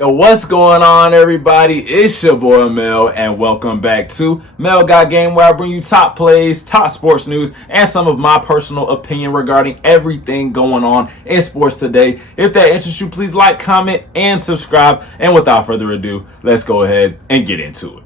Yo, what's going on, everybody? It's your boy Mel, and welcome back to Mel Got Game, where I bring you top plays, top sports news, and some of my personal opinion regarding everything going on in sports today. If that interests you, please like, comment, and subscribe. And without further ado, let's go ahead and get into it.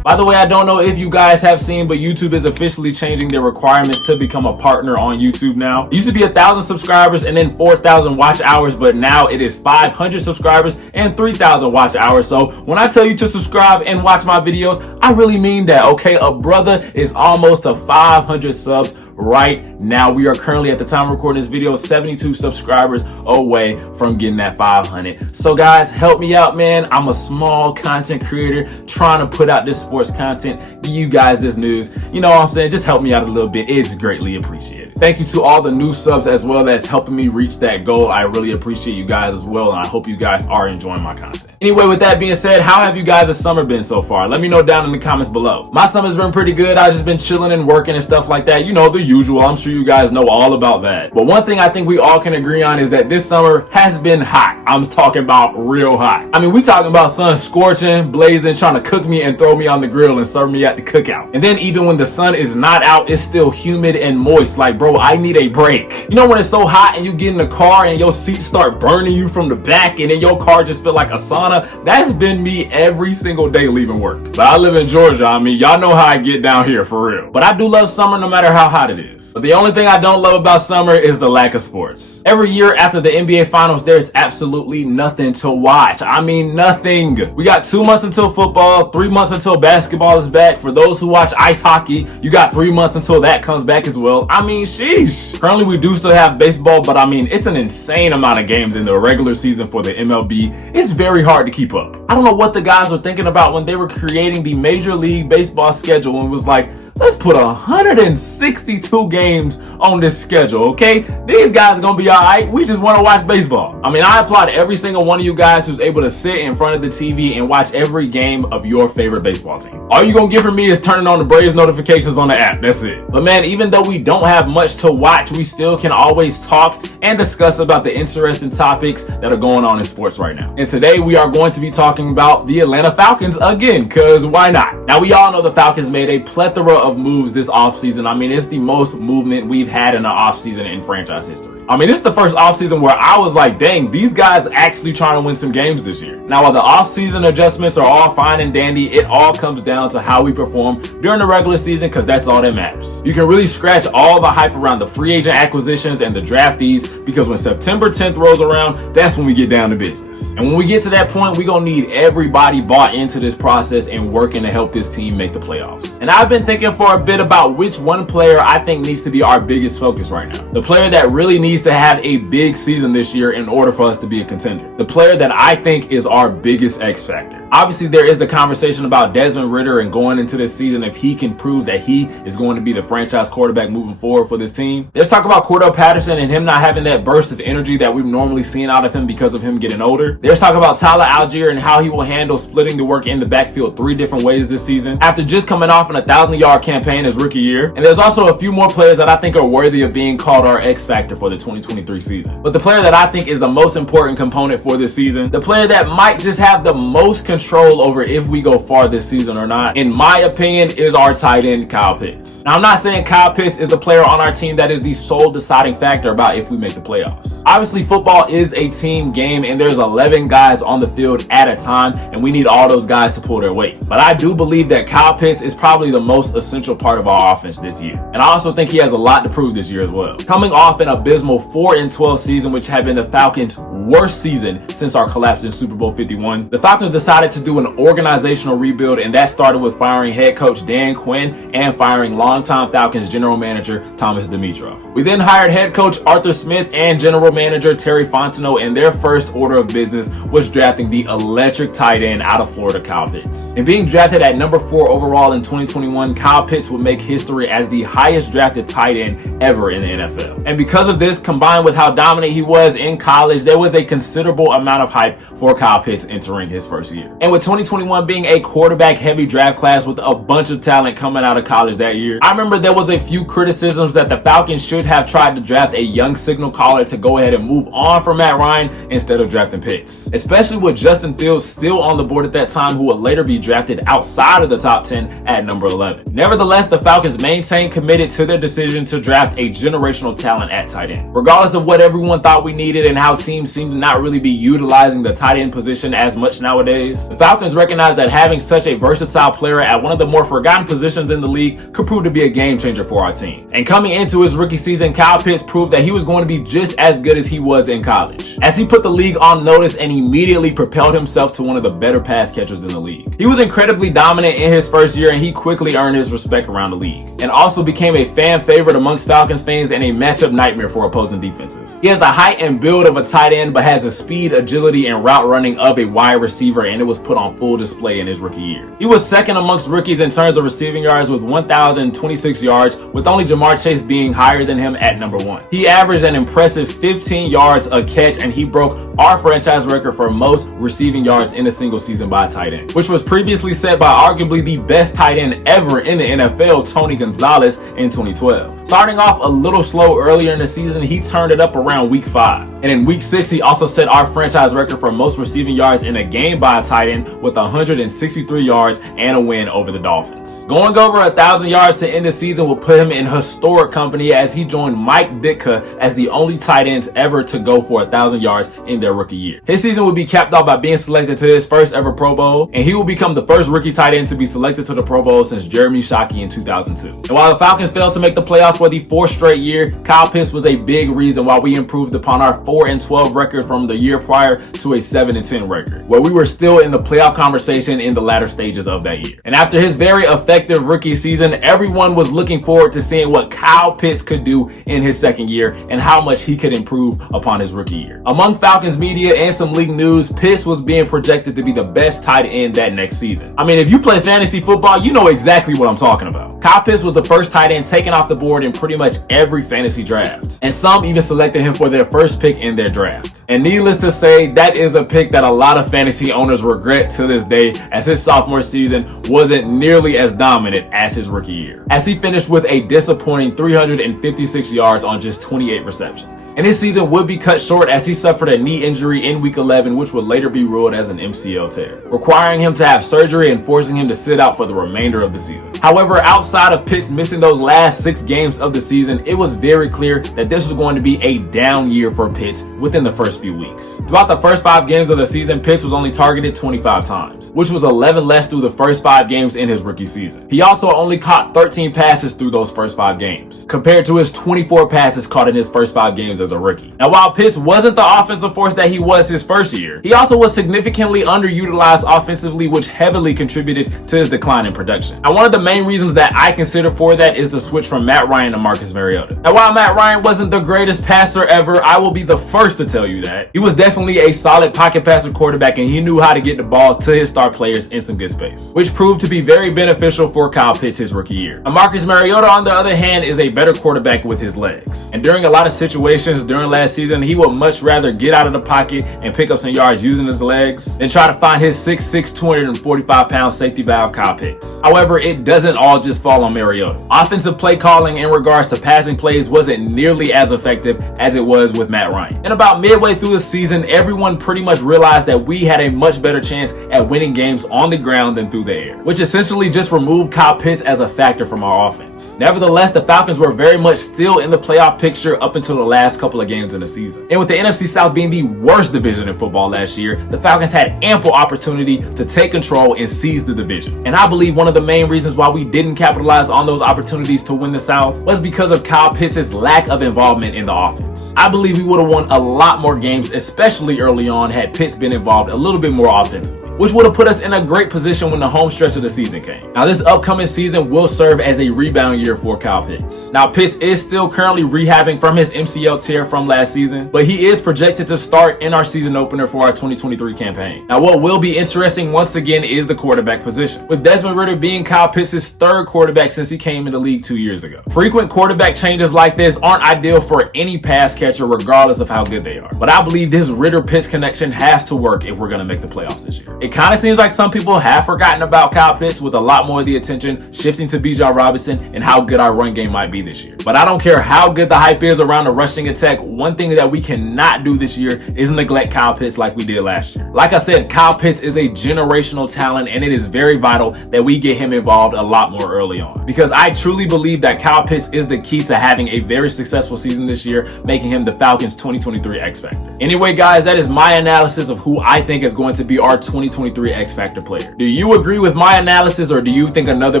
By the way, I don't know if you guys have seen, but YouTube is officially changing their requirements to become a partner on YouTube now. It used to be 1,000 subscribers and then 4,000 watch hours, but now it is 500 subscribers and 3,000 watch hours. So when I tell you to subscribe and watch my videos, I really mean that, okay? A brother is almost to 500 subs right now. We are currently, at the time of recording this video, 72 subscribers away from getting that 500. So guys, help me out, man. I'm a small content creator trying to put out this sports content, give you guys this news. You know what I'm saying? Just help me out a little bit. It's greatly appreciated. Thank you to all the new subs as well that's helping me reach that goal. I really appreciate you guys as well, and I hope you guys are enjoying my content. Anyway, with that being said, how have you guys' summer been so far? Let me know down in the comments below. My summer's been pretty good. I've just been chilling and working and stuff like that. You know, the usual. I'm sure you guys know all about that. But one thing I think we all can agree on is that this summer has been hot. I'm talking about real hot. I mean, we talking about sun scorching, blazing, trying to cook me and throw me on the grill and serve me at the cookout. And then even when the sun is not out, it's still humid and moist. Like, bro, I need a break. You know when it's so hot and you get in the car and your seats start burning you from the back and then your car just feel like a sauna? That's been me every single day leaving work. But I live in Georgia. I mean, y'all know how I get down here for real. But I do love summer no matter how hot it is. But the only thing I don't love about summer is the lack of sports. Every year after the NBA Finals, there's absolutely nothing to watch. I mean, nothing. We got 2 months until football, 3 months until basketball is back. For those who watch ice hockey, you got 3 months until that comes back as well. I mean, sheesh. Currently, we do still have baseball, but I mean, it's an insane amount of games in the regular season for the MLB. It's very hard to keep up. I don't know what the guys were thinking about when they were creating the Major League Baseball schedule and was like, let's put 162 games on this schedule, okay? These guys are gonna be all right. We just want to watch baseball. I mean, I applaud every single one of you guys who's able to sit in front of the TV and watch every game of your favorite baseball team. All you gonna get from me is turning on the Braves notifications on the app. That's it. But man, even though we don't have much to watch, we still can always talk and discuss about the interesting topics that are going on in sports right now. And today we are going to be talking about the Atlanta Falcons again, because why not? Now, we all know the Falcons made a plethora of moves this offseason. I mean, it's the most movement we've had in an offseason in franchise history. I mean, this is the first offseason where I was like, dang, these guys actually trying to win some games this year. Now, while the offseason adjustments are all fine and dandy, it all comes down to how we perform during the regular season, because that's all that matters. You can really scratch all the hype around the free agent acquisitions and the draftees, because when September 10th rolls around, that's when we get down to business. And when we get to that point, we're going to need everybody bought into this process and working to help this team make the playoffs. And I've been thinking for a bit about which one player I think needs to be our biggest focus right now. The player that really needs to have a big season this year in order for us to be a contender. The player that I think is our biggest X factor. Obviously, there is the conversation about Desmond Ridder and going into this season, if he can prove that he is going to be the franchise quarterback moving forward for this team. There's talk about Cordell Patterson and him not having that burst of energy that we've normally seen out of him because of him getting older. There's talk about Tyler Algier and how he will handle splitting the work in the backfield 3 different ways this season after just coming off an 1,000-yard campaign his rookie year. And there's also a few more players that I think are worthy of being called our X factor for the 2023 season. But the player that I think is the most important component for this season, the player that might just have the most control over if we go far this season or not, in my opinion, is our tight end, Kyle Pitts. Now, I'm not saying Kyle Pitts is the player on our team that is the sole deciding factor about if we make the playoffs. Obviously, football is a team game and there's 11 guys on the field at a time, and we need all those guys to pull their weight. But I do believe that Kyle Pitts is probably the most essential part of our offense this year. And I also think he has a lot to prove this year as well. Coming off an abysmal 4-12 season, which had been the Falcons' worst season since our collapse in Super Bowl 51, the Falcons decided to do an organizational rebuild, and that started with firing head coach Dan Quinn and firing longtime Falcons general manager Thomas Dimitroff. We then hired head coach Arthur Smith and general manager Terry Fontenot, and their first order of business was drafting the electric tight end out of Florida, Kyle Pitts. And being drafted at number 4 overall in 2021, Kyle Pitts would make history as the highest drafted tight end ever in the NFL. And because of this, combined with how dominant he was in college, there was a considerable amount of hype for Kyle Pitts entering his first year. And with 2021 being a quarterback heavy draft class with a bunch of talent coming out of college that year, I remember there was a few criticisms that the Falcons should have tried to draft a young signal caller to go ahead and move on from Matt Ryan instead of drafting Pitts, especially with Justin Fields still on the board at that time, who would later be drafted outside of the top 10 at number 11. Nevertheless, the Falcons maintained committed to their decision to draft a generational talent at tight end. Regardless of what everyone thought we needed and how teams seem to not really be utilizing the tight end position as much nowadays, the Falcons recognized that having such a versatile player at one of the more forgotten positions in the league could prove to be a game changer for our team. And coming into his rookie season, Kyle Pitts proved that he was going to be just as good as he was in college, as he put the league on notice and immediately propelled himself to one of the better pass catchers in the league. He was incredibly dominant in his first year, and he quickly earned his respect around the league, and also became a fan favorite amongst Falcons fans and a matchup nightmare for opposing defenses. He has the height and build of a tight end, but has the speed, agility, and route running of a wide receiver, and it was put on full display in his rookie year. He was second amongst rookies in terms of receiving yards with 1,026 yards, with only Jamar Chase being higher than him at number 1. He averaged an impressive 15 yards a catch, and he broke our franchise record for most receiving yards in a single season by a tight end, which was previously set by arguably the best tight end ever in the NFL, Tony Gonzalez, in 2012. Starting off a little slow earlier in the season, he turned it up around week 5. And in week 6, he also set our franchise record for most receiving yards in a game by a tight end with 163 yards and a win over the Dolphins. Going over 1,000 yards to end the season will put him in historic company, as he joined Mike Ditka as the only tight ends ever to go for 1,000 yards in their rookie year. His season will be capped off by being selected to his first ever Pro Bowl, and he will become the first rookie tight end to be selected to the Pro Bowl since Jeremy Shockey in 2002. And while the Falcons failed to make the playoffs for the 4th straight year, Kyle Pitts was a big reason why we improved upon our 4-12 record from the year prior to a 7-10 record, where we were still in the playoff conversation in the latter stages of that year. And after his very effective rookie season, everyone was looking forward to seeing what Kyle Pitts could do in his second year and how much he could improve upon his rookie year. Among Falcons media and some league news, Pitts was being projected to be the best tight end that next season. I mean, if you play fantasy football, you know exactly what I'm talking about. Kyle Pitts was the first tight end taken off the board in pretty much every fantasy draft, and some even selected him for their first pick in their draft. And needless to say, that is a pick that a lot of fantasy owners regret to this day, as his sophomore season wasn't nearly as dominant as his rookie year, as he finished with a disappointing 356 yards on just 28 receptions. And his season would be cut short as he suffered a knee injury in week 11, which would later be ruled as an MCL tear, requiring him to have surgery and forcing him to sit out for the remainder of the season. However, outside of Pitts missing those last 6 games of the season, it was very clear that this was going to be a down year for Pitts within the first few weeks. Throughout the first 5 games of the season, Pitts was only targeted 25 times, which was 11 less through the first 5 games in his rookie season. He also only caught 13 passes through those first 5 games, compared to his 24 passes caught in his first 5 games as a rookie. Now, while Pitts wasn't the offensive force that he was his first year, he also was significantly underutilized offensively, which heavily contributed to his decline in production. Now, one of the main reasons that I consider for that is the switch from Matt Ryan to Marcus Mariota. Now, while Matt Ryan wasn't the greatest passer ever, I will be the first to tell you that he was definitely a solid pocket passer quarterback, and he knew how to get the ball to his star players in some good space, which proved to be very beneficial for Kyle Pitts his rookie year. Now, Marcus Mariota, on the other hand, is a better quarterback with his legs, and during a lot of situations during last season, he would much rather get out of the pocket and pick up some yards using his legs than try to find his 6'6", 245-pound safety valve Kyle Pitts. However, it doesn't all just fall on Mariota. Offensive play calling in regards to passing plays wasn't nearly as effective as it was with Matt Ryan. And about midway through the season, everyone pretty much realized that we had a much better chance at winning games on the ground than through the air, which essentially just removed Kyle Pitts as a factor from our offense. Nevertheless, the Falcons were very much still in the playoff picture up until the last couple of games in the season. And with the NFC South being the worst division in football last year, the Falcons had ample opportunity to take control and seize the division. And I believe one of the main reasons why we didn't capitalize on those opportunities to win the South was because of Kyle Pitts' lack of involvement in the offense. I believe we would have won a lot more games, especially early on, had Pitts been involved a little bit more offensively, which would have put us in a great position when the home stretch of the season came. Now, this upcoming season will serve as a rebound year for Kyle Pitts. Now, Pitts is still currently rehabbing from his MCL tear from last season, but he is projected to start in our season opener for our 2023 campaign. Now, what will be interesting once again is the quarterback position, with Desmond Ridder being Kyle Pitts' 3rd quarterback since he came in the league 2 years ago. Frequent quarterback changes like this aren't ideal for any pass catcher, regardless of how good they are. But I believe this Ridder-Pitts connection has to work if we're going to make the playoffs this year. It It kind of seems like some people have forgotten about Kyle Pitts, with a lot more of the attention shifting to Bijan Robinson and how good our run game might be this year. But I don't care how good the hype is around the rushing attack. One thing that we cannot do this year is neglect Kyle Pitts like we did last year. Like I said, Kyle Pitts is a generational talent, and it is very vital that we get him involved a lot more early on, because I truly believe that Kyle Pitts is the key to having a very successful season this year, making him the Falcons 2023 X Factor. Anyway, guys, that is my analysis of who I think is going to be our 2023 X Factor player. Do you agree with my analysis, or do you think another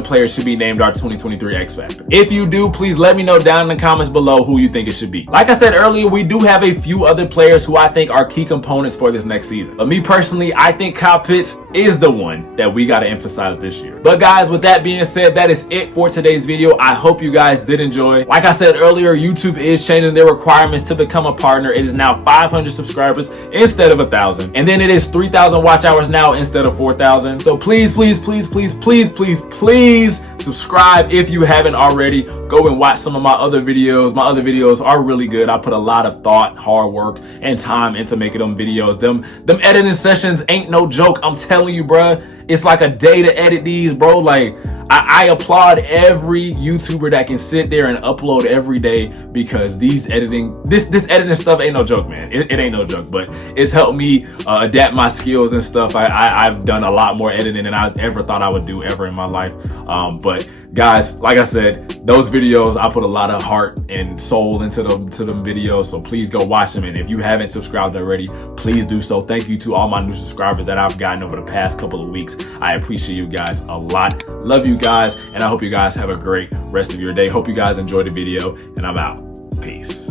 player should be named our 2023 X Factor? If you do, please let me know down in the comments below who you think it should be. Like I said earlier, we do have a few other players who I think are key components for this next season. But me personally, I think Kyle Pitts is the one that we got to emphasize this year. But guys, with that being said, that is it for today's video. I hope you guys did enjoy. Like I said earlier, YouTube is changing their requirements to become a partner. It is now 500 subscribers instead of 1,000. And then it is 3,000 watch hours now instead of 4,000. So please, please, please, please, please, please, please subscribe if you haven't already. Go and watch some of my other videos. My other videos are really good. I put a lot of thought, hard work, and time into making them videos. Them editing sessions ain't no joke. I'm telling you, bruh. It's like a day to edit these, bro. Like, I applaud every YouTuber that can sit there and upload every day, because this editing stuff ain't no joke, man. It ain't no joke, but it's helped me adapt my skills and stuff. I've done a lot more editing than I ever thought I would do ever in my life. But guys, like I said, those videos, I put a lot of heart and soul into them videos. So please go watch them. And if you haven't subscribed already, please do so. Thank you to all my new subscribers that I've gotten over the past couple of weeks. I appreciate you guys a lot. Love you guys, and I hope you guys have a great rest of your day. Hope you guys enjoyed the video, and I'm out. Peace.